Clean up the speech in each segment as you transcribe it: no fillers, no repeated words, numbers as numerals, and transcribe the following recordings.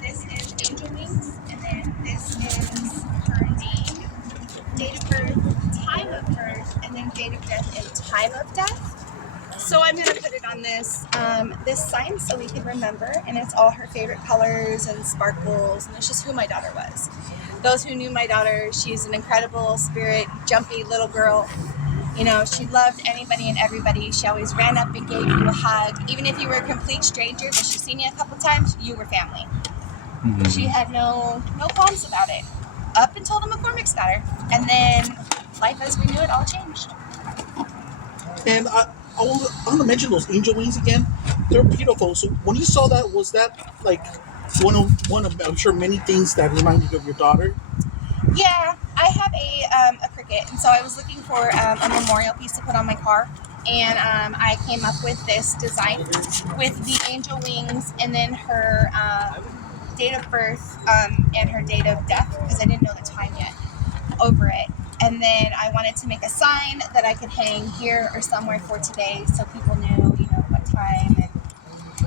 This is Angel Wings, and then this is her name, date of birth, time of birth, and then date of death and time of death. So I'm going to put it on this sign so we can remember, and it's all her favorite colors and sparkles, and it's just who my daughter was. Those who knew my daughter, she's an incredible spirit, jumpy little girl. You know, she loved anybody and everybody. She always ran up and gave you a hug. Even if you were a complete stranger, but she's seen you a couple times, you were family. Mm-hmm. She had no qualms about it. Up until the McCormick's got her. And then life as we knew it all changed. And I want to mention those angel wings again. They're beautiful. So when you saw that, was that like one of I'm sure many things that reminded you of your daughter? Yeah, I have a cricket, and so I was looking for a memorial piece to put on my car, and I came up with this design with the angel wings, and then her date of birth and her date of death, because I didn't know the time yet, over it. And then I wanted to make a sign that I could hang here or somewhere for today, so people knew, what time and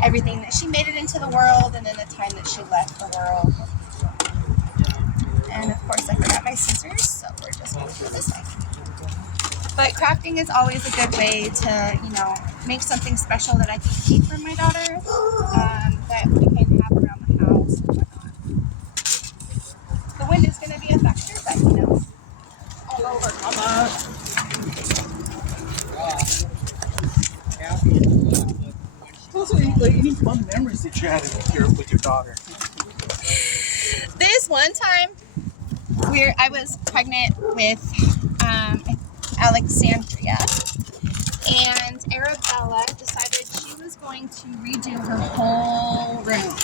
everything, that she made it into the world, and then the time that she left the world. And of course I forgot my scissors, so we're just going to do this way. But crafting is always a good way to, make something special that I can keep for my daughter, that we can have around the house and whatnot. The wind is going to be a factor, but all over, mama. What's any fun memories that you had here with your daughter? This one time, I was pregnant with Alexandria, and Arabella decided she was going to redo her whole room.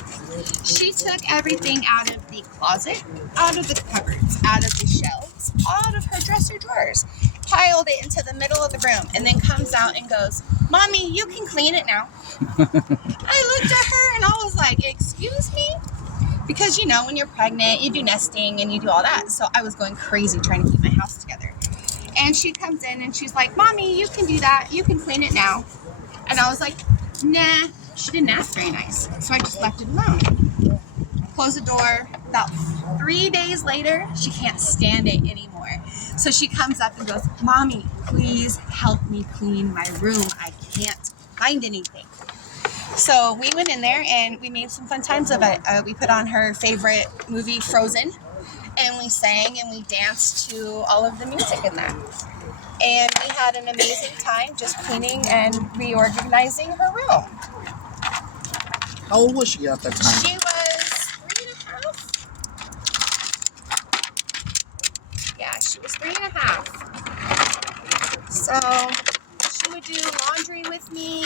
She took everything out of the closet, out of the cupboards, out of the shelves, out of her dresser drawers, piled it into the middle of the room, and then comes out and goes, "Mommy, you can clean it now." I looked at her and I was like, "Excuse me?" Because, when you're pregnant, you do nesting and you do all that. So I was going crazy trying to keep my house together. And she comes in and she's like, "Mommy, you can do that. You can clean it now." And I was like, nah. She didn't ask very nice. So I just left it alone. Closed the door. About 3 days later, she can't stand it anymore. So she comes up and goes, "Mommy, please help me clean my room. I can't find anything." So we went in there and we made some fun times of it. We put on her favorite movie, Frozen, and we sang and we danced to all of the music in that. And we had an amazing time just cleaning and reorganizing her room. How old was she at that time? She was 3.5. Yeah, she was 3.5. So she would do laundry with me.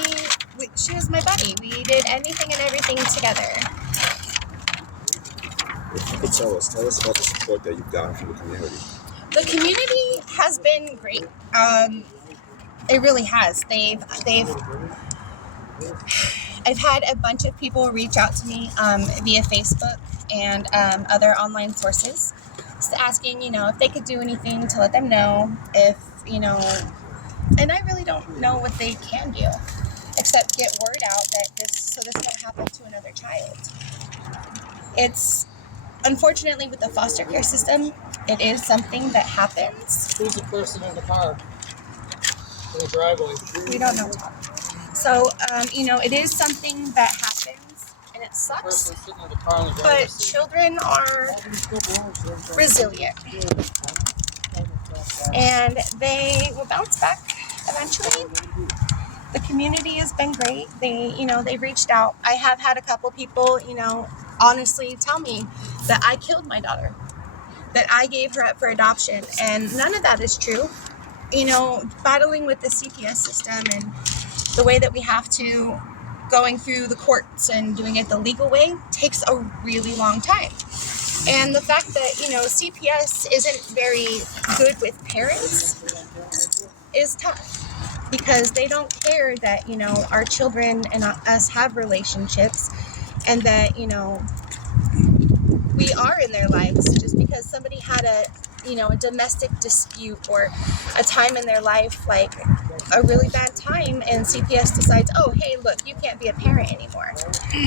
She was my buddy. We did anything and everything together. If you could tell us about the support that you've gotten from the community. The community has been great. It really has. I've had a bunch of people reach out to me via Facebook and other online sources, just asking, if they could do anything to let them know if, and I really don't know what they can do, except get word out that this won't happen to another child. It's, unfortunately, with the foster care system, it is something that happens. Who's the person in the car? In the driveway? We don't know, Tom. So, it is something that happens, and it sucks. But children are resilient. And they will bounce back eventually. The community has been great. They've reached out. I have had a couple people, honestly tell me that I killed my daughter, that I gave her up for adoption, and none of that is true. Battling with the CPS system and the way that we have to, going through the courts and doing it the legal way, takes a really long time. And the fact that, CPS isn't very good with parents is tough, because they don't care that, our children and us have relationships, and that, we are in their lives. Just because somebody had a domestic dispute or a time in their life, like a really bad time, and CPS decides, "Oh, hey, look, you can't be a parent anymore."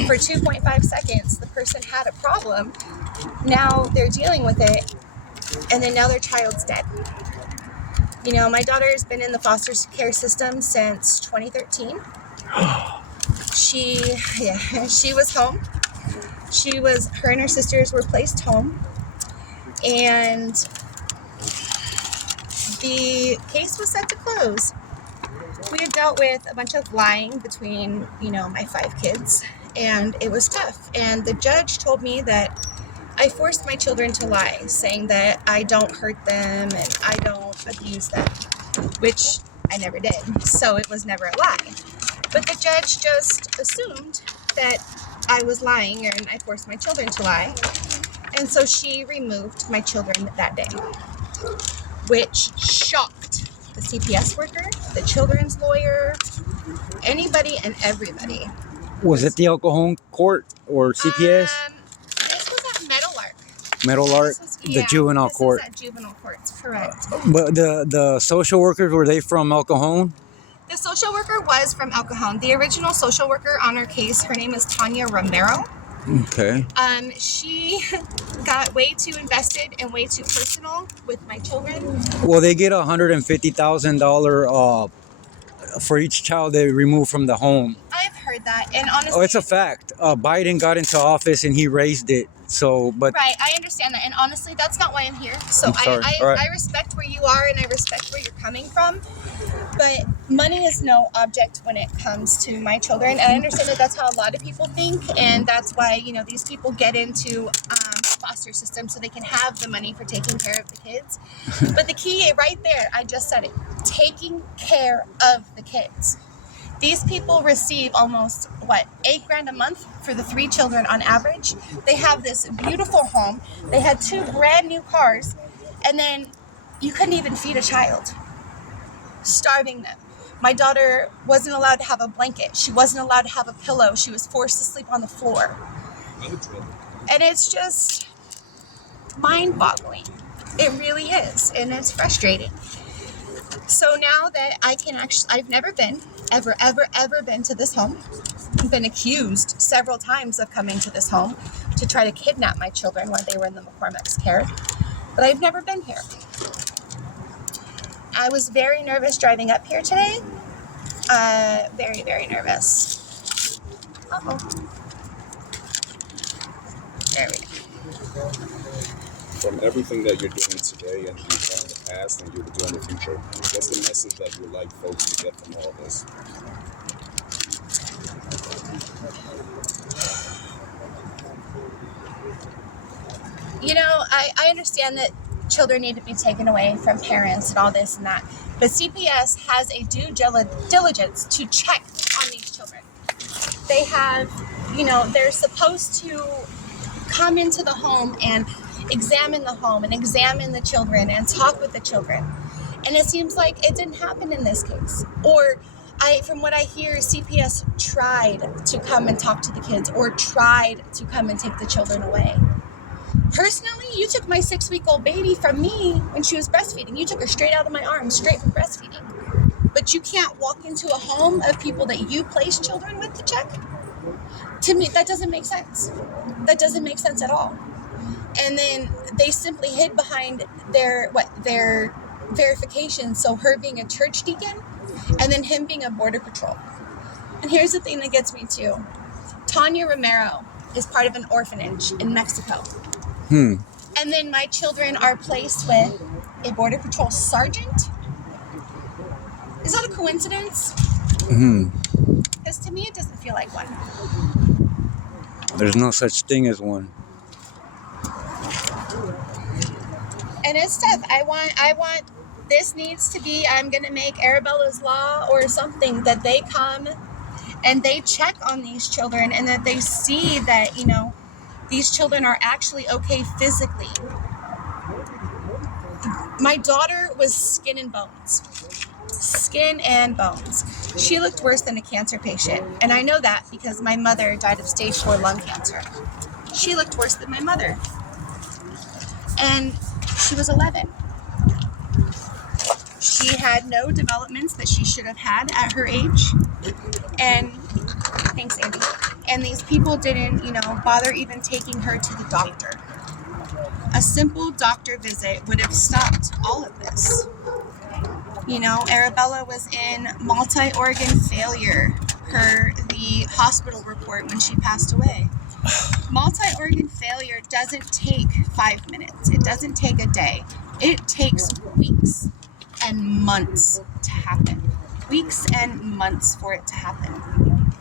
For 2.5 seconds, the person person had a problem. Now they're dealing with it, and then now their child's dead. You know, my daughter has been in the foster care system since 2013. She was home. Her and her sisters were placed home, and the case was set to close. We had dealt with a bunch of lying between, my 5 kids, and it was tough. And the judge told me that I forced my children to lie, saying that I don't hurt them and I don't abuse them, which I never did. So it was never a lie. But the judge just assumed that I was lying and I forced my children to lie. And so she removed my children that day, which shocked the CPS worker, the children's lawyer, anybody and everybody. Was it the El Cajon court or CPS? This was at Meadowlark. Meadowlark, the juvenile court. This was at juvenile courts, correct. But the social workers, were they from El Cajon? The social worker was from El Cajon. The original social worker on our case, her name is Tanya Romero. Okay. She got way too invested and way too personal with my children. Well, they get $150,000 for each child they remove from the home. I've heard that, and honestly, Oh, it's a fact. Biden got into office and he raised it. So, but right, I understand that, and honestly, that's not why I'm here. So I'm sorry. I All right. I respect where you are, and I respect where you're coming from. But money is no object when it comes to my children, and I understand that that's how a lot of people think, and that's why these people get into foster system so they can have the money for taking care of the kids. But the key right there, I just said it, taking care of the kids. These people receive almost, $8,000 a month for the 3 children on average. They have this beautiful home. They had 2 brand new cars, and then you couldn't even feed a child. Starving them. My daughter wasn't allowed to have a blanket. She wasn't allowed to have a pillow. She was forced to sleep on the floor. And it's just mind-boggling. It really is, and it's frustrating. So now that I've never been, ever been to this home. I've been accused several times of coming to this home to try to kidnap my children when they were in the McCormick's care. But I've never been here. I was very nervous driving up here today. Very, very nervous. Uh-oh. There we go. From everything that you're doing today and you've done in the past and you will do in the future, what's the message that you would like folks to get from all this? I understand that children need to be taken away from parents and all this and that, but CPS has a due diligence to check on these children. They have, they're supposed to come into the home and examine the home and examine the children and talk with the children. And it seems like it didn't happen in this case. Or from what I hear, CPS tried to come and talk to the kids or tried to come and take the children away. Personally, you took my 6-week-old baby from me when she was breastfeeding. You took her straight out of my arms, straight from breastfeeding. But you can't walk into a home of people that you place children with to check? To me, that doesn't make sense. That doesn't make sense at all. And then they simply hid behind their verification. So her being a church deacon and then him being a border patrol. And here's the thing that gets me too. Tanya Romero is part of an orphanage in Mexico. And then my children are placed with a border patrol sergeant. Is that a coincidence? Because to me, it doesn't feel like one. There's no such thing as one. And it's tough. I want, this needs to be, I'm going to make Arabella's Law or something that they come and they check on these children and that they see that, these children are actually okay physically. My daughter was skin and bones. Skin and bones. She looked worse than a cancer patient. And I know that because my mother died of stage 4 lung cancer. She looked worse than my mother. And she was 11. She had no developments that she should have had at her age. And thanks, Andy. And these people didn't, bother even taking her to the doctor. A simple doctor visit would have stopped all of this. Arabella was in multi-organ failure per the hospital report when she passed away. Multi-organ failure doesn't take 5 minutes. It doesn't take a day. It takes weeks and months to happen. Weeks and months for it to happen.